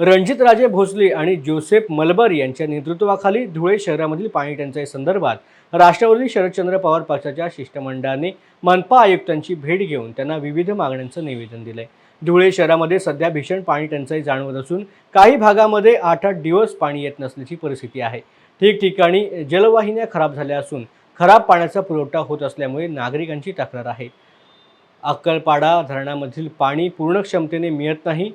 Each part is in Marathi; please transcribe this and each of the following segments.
रणजितराजे भोसले आणि जोसेफ मलबार यांच्या नेतृत्वाखाली धुळे शहरामधील पाणी टंचाई संदर्भात राष्ट्रवादी शरदचंद्र पवार पक्षाच्या शिष्टमंडळाने मनपा आयुक्तांची भेट घेऊन त्यांना विविध मागण्यांचं निवेदन दिलंय। धुळे शहरामध्ये सध्या भीषण पाणी टंचाई जाणवत असून काही भागामध्ये 8-8 दिवस पाणी येत नसल्याची परिस्थिती आहे। ठिकठिकाणी जलवाहिन्या खराब झाल्या असून खराब पाण्याचा पुरवठा होत असल्यामुळे नागरिकांची तक्रार आहे। अक्कलपाडा धरणामधील पाणी पूर्ण क्षमतेने मिळत नाही।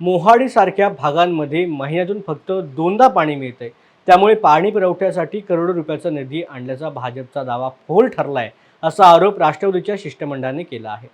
मोहाडी सारख्या भागांमध्ये महिन्यातून फक्त 2दा पाणी मिळते। त्यामुळे पाणी पुरवठ्यासाठी करोडो रुपयाचा निधी आणल्याचा भाजपचा दावा फोल ठरलाय, असा आरोप राष्ट्रवादीच्या शिष्टमंडळाने केला आहे।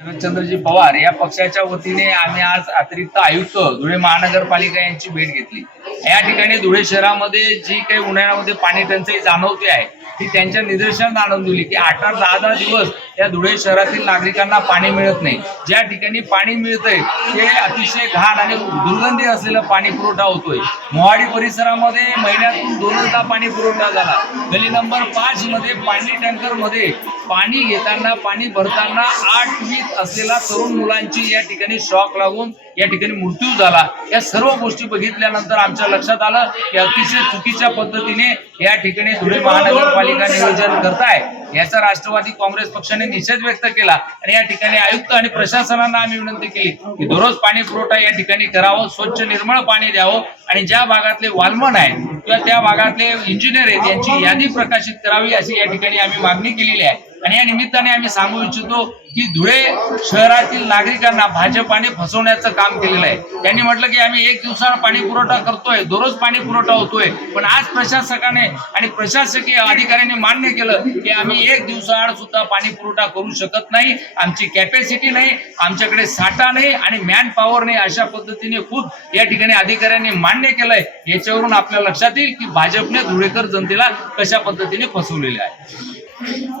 शरदचंद्रजी पवार या पक्षाच्या वतीने आम्ही आज अतिरिक्त आयुक्त धुळे महानगरपालिका यांची भेट घेतली। या ठिकाणी धुळे शहरामध्ये जी काही उन्हाळ्यामध्ये पाणी टंचाई जाणवते आहे ती त्यांच्या निदर्शनात आणून दिली की 8-8, 10-10 दिवस या धुळे शहरातील नागरिकांना पाणी मिळत नाही। ज्या ठिकाणी पाणी मिळतंय ते अतिशय घाण आणि दुर्गंधी असलेला पाणी पुरवठा होतोय। मोहाडी परिसरामध्ये महिन्यातून 2दा पाणी पुरवठा झाला। गली नंबर 5 मध्ये पाणी टँकर मध्ये पाणी घेताना पाणी भरताना 8वीत असलेला तरुण मुलांची या ठिकाणी शॉक लागून या ठिकाणी मृत्यू झाला। या सर्व गोष्टी बघितल्यानंतर आमच्या लक्षात आलं की अतिशय चुकीच्या पद्धतीने या ठिकाणी धुळे महानगरपालिका नियोजन करताय। याचा राष्ट्रवादी काँग्रेस पक्षाने निषेध व्यक्त केला आणि या ठिकाणी आयुक्त आणि प्रशासनाला आम्ही विनंती केली की दररोज पाणी पुरवठा या ठिकाणी करावं, स्वच्छ निर्मळ पाणी द्यावं आणि ज्या भागातले वालमन आहेत किंवा त्या भागातले इंजिनियर आहेत यांची यादी प्रकाशित करावी अशी या ठिकाणी आम्ही मागणी केलेली आहे। आणि या निमित्ताने आम्ही सांगू इच्छितो की धुळे शहरातील नागरिकांना भाजपाने फसवण्याचं काम केलेलं आहे। त्यांनी म्हटलं की आम्ही 1 दिवसाआड पाणी पुरवठा करतोय, दररोज पाणी पुरवठा होतोय, पण आज प्रशासकाने आणि प्रशासकीय अधिकाऱ्यांनी मान्य केलं की आम्ही 1 दिवसाआड सुद्धा पाणी पुरवठा करू शकत नाही, आमची कॅपॅसिटी नाही, आमच्याकडे साठा नाही आणि मॅन पॉवर नाही, अशा पद्धतीने खूप या ठिकाणी अधिकाऱ्यांनी मान्य केलंय। याच्यावरून आपल्या लक्षात येईल की भाजपने धुळेकर जनतेला कशा पद्धतीने फसवलेले आहे।